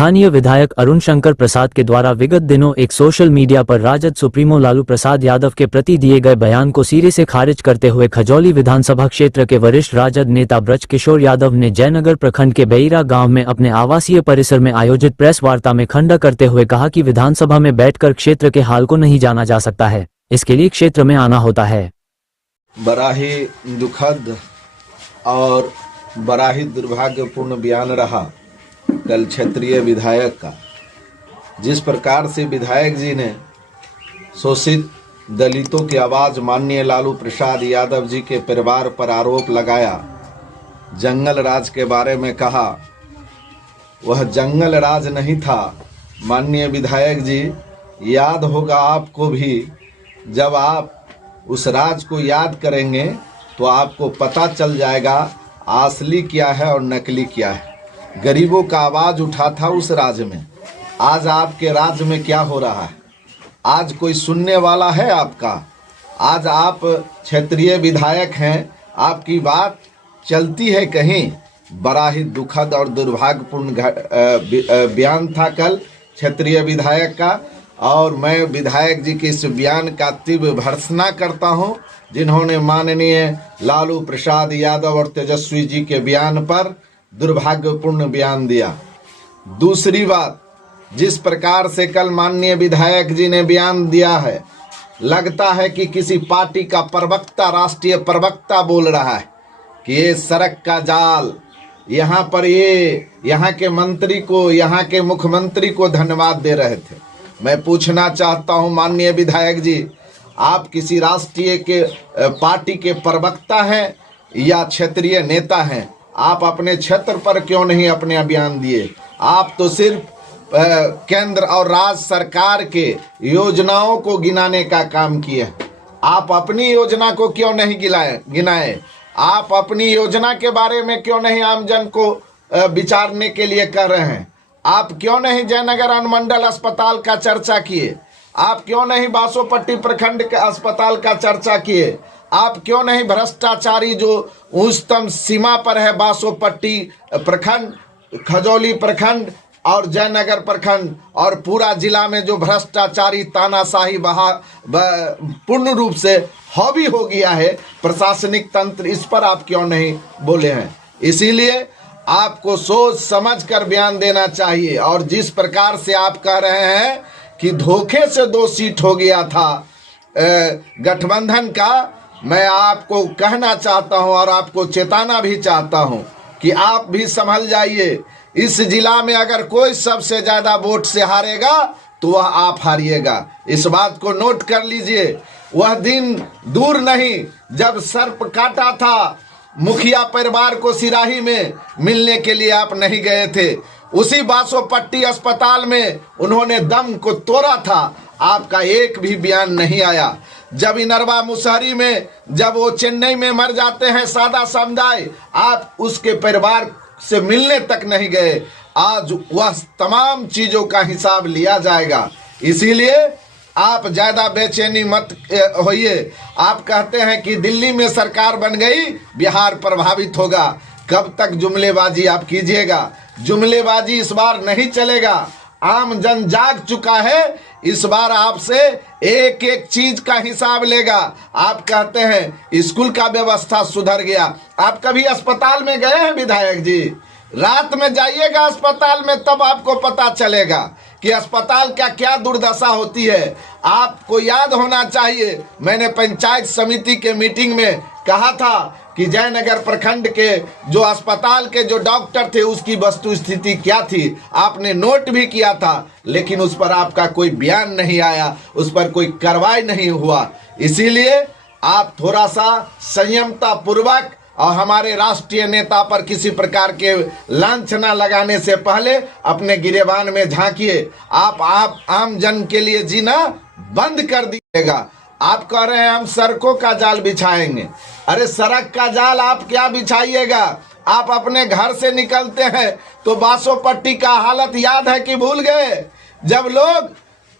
स्थानीय विधायक अरुण शंकर प्रसाद के द्वारा विगत दिनों एक सोशल मीडिया पर राजद सुप्रीमो लालू प्रसाद यादव के प्रति दिए गए बयान को सिरे से खारिज करते हुए खजौली विधानसभा क्षेत्र के वरिष्ठ राजद नेता ब्रज किशोर यादव ने जयनगर प्रखंड के बेईरा गांव में अपने आवासीय परिसर में आयोजित प्रेस वार्ता में खंडा करते हुए कहा कि विधानसभा में बैठकर क्षेत्र के हाल को नहीं जाना जा सकता है, इसके लिए क्षेत्र में आना होता है। बड़ा ही दुखद और बड़ा ही दुर्भाग्यपूर्ण बयान रहा कल क्षेत्रीय विधायक का। जिस प्रकार से विधायक जी ने शोषित दलितों की आवाज माननीय लालू प्रसाद यादव जी के परिवार पर आरोप लगाया, जंगल राज के बारे में कहा, वह जंगल राज नहीं था। माननीय विधायक जी, याद होगा आपको भी, जब आप उस राज को याद करेंगे तो आपको पता चल जाएगा असली क्या है और नकली क्या है। गरीबों का आवाज उठा था उस राज्य में। आज आपके राज्य में क्या हो रहा है? आज कोई सुनने वाला है आपका? आज आप क्षेत्रीय विधायक हैं, आपकी बात चलती है कहीं? बड़ा ही दुखद और दुर्भाग्यपूर्ण बयान था कल क्षेत्रीय विधायक का, और मैं विधायक जी के इस बयान का तीव्र भर्त्सना करता हूं, जिन्होंने माननीय लालू प्रसाद यादव और तेजस्वी जी के बयान पर दुर्भाग्यपूर्ण बयान दिया। दूसरी बात, जिस प्रकार से कल माननीय विधायक जी ने बयान दिया है, लगता है कि किसी पार्टी का प्रवक्ता, राष्ट्रीय प्रवक्ता बोल रहा है कि ये सड़क का जाल, यहाँ पर ये यहाँ के मंत्री को, यहाँ के मुख्यमंत्री को धन्यवाद दे रहे थे। मैं पूछना चाहता हूँ माननीय विधायक जी, आप किसी राष्ट्रीय के पार्टी के प्रवक्ता हैं या क्षेत्रीय नेता हैं? आप अपने क्षेत्र पर क्यों नहीं अपने बयान दिए? आप तो सिर्फ केंद्र और राज्य सरकार के योजनाओं को गिनाने का काम किए। आप अपनी योजना को क्यों नहीं गिनाए? आप अपनी योजना के बारे में क्यों नहीं आमजन को विचारने के लिए कर रहे हैं? आप क्यों नहीं जयनगर अनुमंडल अस्पताल का चर्चा किए? आप क्यों नहीं बासोपट्टी प्रखंड के अस्पताल का चर्चा किए? आप क्यों नहीं भ्रष्टाचारी जो उच्चतम सीमा पर है, बासोपट्टी प्रखंड, खजौली प्रखंड और जयनगर प्रखंड और पूरा जिला में जो भ्रष्टाचारी तानाशाही पूर्ण रूप से हावी हो गया है प्रशासनिक तंत्र, इस पर आप क्यों नहीं बोले हैं? इसीलिए आपको सोच समझ कर बयान देना चाहिए। और जिस प्रकार से आप कह रहे हैं कि धोखे से 2 सीट हो गया था गठबंधन का, मैं आपको कहना चाहता हूं और आपको चेताना भी चाहता हूं कि आप भी संभल जाइए। इस जिला में अगर कोई सबसे ज्यादा वोट से हारेगा तो वह आप हारिएगा, इस बात को नोट कर लीजिए। वह दिन दूर नहीं जब सर्प काटा था मुखिया परिवार को सिराही में मिलने के लिए आप नहीं गए थे। उसी बासोपट्टी अस्पताल में उन्होंने दम को तोड़ा था, आपका एक भी बयान नहीं आया। जब इनरवा मुसहरी में, जब वो चेन्नई में मर जाते हैं सादा समुदाय, आप उसके परिवार से मिलने तक नहीं गए। आज वह तमाम चीजों का हिसाब लिया जाएगा। इसीलिए आप ज्यादा बेचैनी मत होइए। आप कहते हैं कि दिल्ली में सरकार बन गई, बिहार प्रभावित होगा। कब तक जुमलेबाजी आप कीजिएगा? जुमलेबाजी इस बार नहीं चलेगा। आम जन जाग चुका है, इस बार आपसे एक एक चीज का हिसाब लेगा। आप कहते हैं स्कूल का व्यवस्था सुधर गया। आप कभी अस्पताल में गए हैं विधायक जी? रात में जाइएगा अस्पताल में, तब आपको पता चलेगा कि अस्पताल का क्या दुर्दशा होती है। आपको याद होना चाहिए, मैंने पंचायत समिति के मीटिंग में कहा था कि जयनगर प्रखंड के जो अस्पताल के जो डॉक्टर थे उसकी वस्तु स्थिति क्या थी, आपने नोट भी किया था, लेकिन उस पर आपका कोई बयान नहीं आया, उस पर कोई कार्रवाई नहीं हुआ। इसीलिए आप थोड़ा सा संयमता पूर्वक और हमारे राष्ट्रीय नेता पर किसी प्रकार के लांछना लगाने से पहले अपने गिरेबान में झांकिए। आप आम जन के लिए जीना बंद कर दीजिएगा। आप कह रहे हैं हम सड़कों का जाल बिछाएंगे। अरे सड़क का जाल आप क्या बिछाइएगा? आप अपने घर से निकलते हैं तो बासोपट्टी का हालत याद है कि भूल गए? जब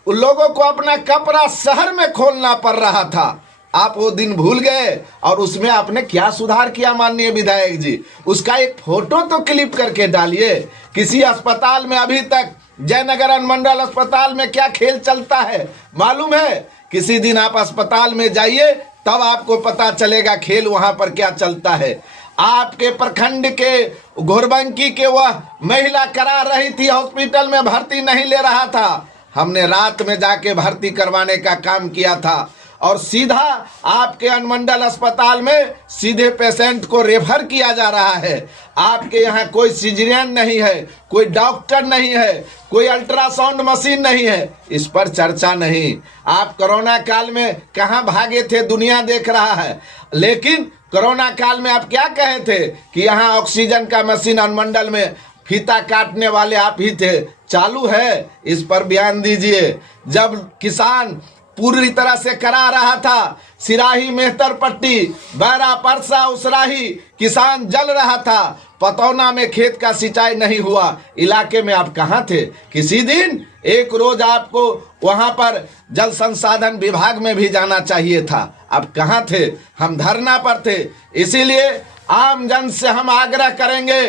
लोगों को अपना कपड़ा शहर में खोलना पड़ रहा था, आप वो दिन भूल गए और उसमें आपने क्या सुधार किया माननीय विधायक जी? उसका एक फोटो तो क्लिप करके डालिए। किसी अस्पताल में अभी तक जयनगर अनुमंडल अस्पताल में क्या खेल चलता है मालूम है? किसी दिन आप अस्पताल में जाइए तब आपको पता चलेगा खेल वहां पर क्या चलता है। आपके प्रखंड के घोरबंकी के वह महिला करा रही थी, हॉस्पिटल में भर्ती नहीं ले रहा था, हमने रात में जाके भर्ती करवाने का काम किया था और सीधा आपके अनुमंडल अस्पताल में सीधे पेशेंट को रेफर किया जा रहा है। आपके यहाँ कोई सिजेरियन नहीं है, कोई डॉक्टर नहीं है, कोई अल्ट्रासाउंड मशीन नहीं है, इस पर चर्चा नहीं। आप कोरोना काल में कहाँ भागे थे, दुनिया देख रहा है। लेकिन कोरोना काल में आप क्या कहे थे कि यहाँ ऑक्सीजन का मशीन अनुमंडल में फीता काटने वाले आप ही थे, चालू है, इस पर बयान दीजिए। जब किसान पूरी तरह से करा रहा था, सिराही मेहतर पट्टी बैरा परसा उसराही किसान जल रहा था, पतौना में खेत का सिंचाई नहीं हुआ, इलाके में आप कहाँ थे? किसी दिन एक रोज आपको वहां पर जल संसाधन विभाग में भी जाना चाहिए था, आप कहाँ थे? हम धरना पर थे। इसीलिए आम जन से हम आग्रह करेंगे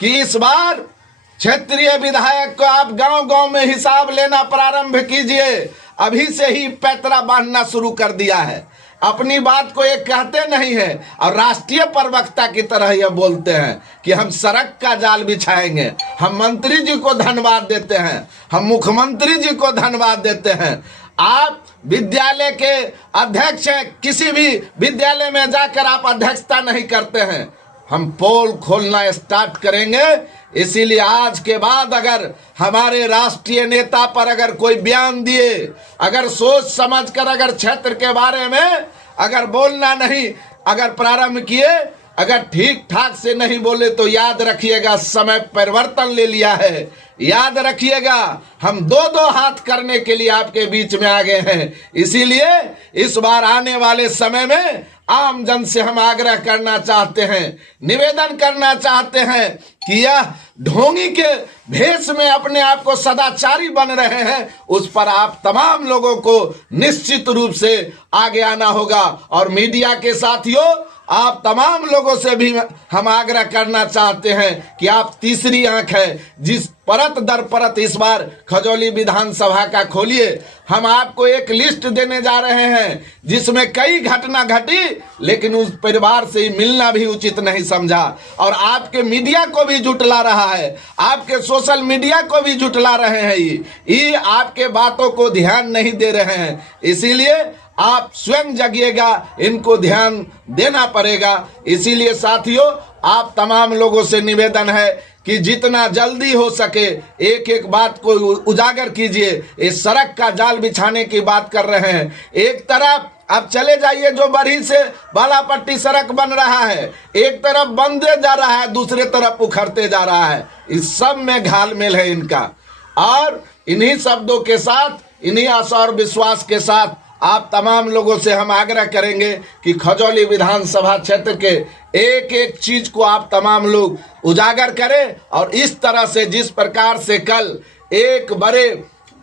कि इस बार क्षेत्रीय विधायक को आप गांव-गांव में हिसाब लेना प्रारंभ कीजिए। अभी से ही पैतरा बांधना शुरू कर दिया है, अपनी बात को ये कहते नहीं है और राष्ट्रीय प्रवक्ता की तरह ये बोलते हैं कि हम सड़क का जाल बिछाएंगे। हम मंत्री जी को धन्यवाद देते हैं, हम मुख्यमंत्री जी को धन्यवाद देते हैं। आप विद्यालय के अध्यक्ष हैं, किसी भी विद्यालय में जाकर आप अध्यक्षता नहीं करते हैं। हम पोल खोलना स्टार्ट करेंगे। इसीलिए आज के बाद अगर हमारे राष्ट्रीय नेता पर अगर कोई बयान दिए, अगर सोच समझकर अगर क्षेत्र के बारे में अगर बोलना नहीं अगर प्रारंभ किए, अगर ठीक ठाक से नहीं बोले तो याद रखिएगा समय परिवर्तन ले लिया है। याद रखिएगा हम दो हाथ करने के लिए आपके बीच में आ गए हैं। इसीलिए इस बार आने वाले समय में आम जन से हम आग्रह करना चाहते हैं, निवेदन करना चाहते हैं कि यह ढोंगी के भेष में अपने आप को सदाचारी बन रहे हैं, उस पर आप तमाम लोगों को निश्चित रूप से आगे आना होगा। और मीडिया के साथियों, आप तमाम लोगों से भी हम आग्रह करना चाहते हैं कि आप तीसरी आंख है, जिस परत दर परत इस बार खजौली विधानसभा का खोलिए। हम आपको एक लिस्ट देने जा रहे हैं जिसमें कई घटना घटी, लेकिन उस परिवार से ही मिलना भी उचित नहीं समझा और आपके मीडिया को भी जुटला रहा है, आपके सोशल मीडिया को भी जुटला रहे हैं। ये आपके बातों को ध्यान नहीं दे रहे हैं। इसीलिए आप स्वयं जगिएगा, इनको ध्यान देना पड़ेगा। इसीलिए साथियों, आप तमाम लोगों से निवेदन है कि जितना जल्दी हो सके एक एक बात को उजागर कीजिए। इस सड़क का जाल बिछाने की बात कर रहे हैं, एक तरफ अब चले जाइए जो बरही से बालापट्टी सड़क बन रहा है, एक तरफ बनते जा रहा है, दूसरे तरफ उखड़ते जा रहा है। इस सब में घालमेल है इनका। और इन्हीं शब्दों के साथ, इन्हीं आशा और विश्वास के साथ आप तमाम लोगों से हम आग्रह करेंगे कि खजौली विधानसभा क्षेत्र के एक एक चीज को आप तमाम लोग उजागर करें। और इस तरह से जिस प्रकार से कल एक बड़े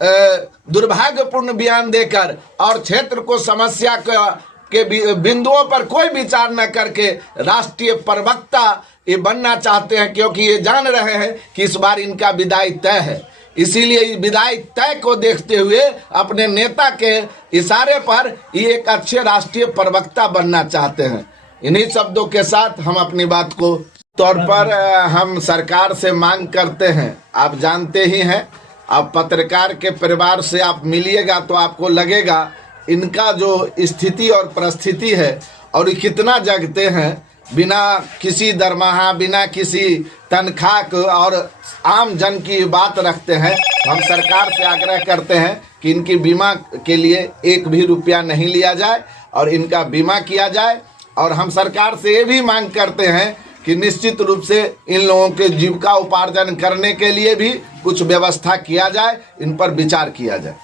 दुर्भाग्यपूर्ण बयान देकर और क्षेत्र को समस्या के बिंदुओं पर कोई विचार न करके राष्ट्रीय प्रवक्ता ये बनना चाहते हैं, क्योंकि ये जान रहे हैं कि इस बार इनका विदाई तय है। इसीलिए विदाई तय को देखते हुए अपने नेता के इशारे पर ये एक अच्छे राष्ट्रीय प्रवक्ता बनना चाहते हैं। इन्हीं शब्दों के साथ हम अपनी बात को तौर पर हम सरकार से मांग करते हैं। आप जानते ही हैं, आप पत्रकार के परिवार से आप मिलिएगा तो आपको लगेगा इनका जो स्थिति और परिस्थिति है और कितना जगते हैं, बिना किसी दरमाहा, बिना किसी तनख्वाह और आम जन की बात रखते हैं। हम सरकार से आग्रह करते हैं कि इनकी बीमा के लिए एक भी रुपया नहीं लिया जाए और इनका बीमा किया जाए। और हम सरकार से ये भी मांग करते हैं कि निश्चित रूप से इन लोगों के जीविका उपार्जन करने के लिए भी कुछ व्यवस्था किया जाए, इन पर विचार किया जाए।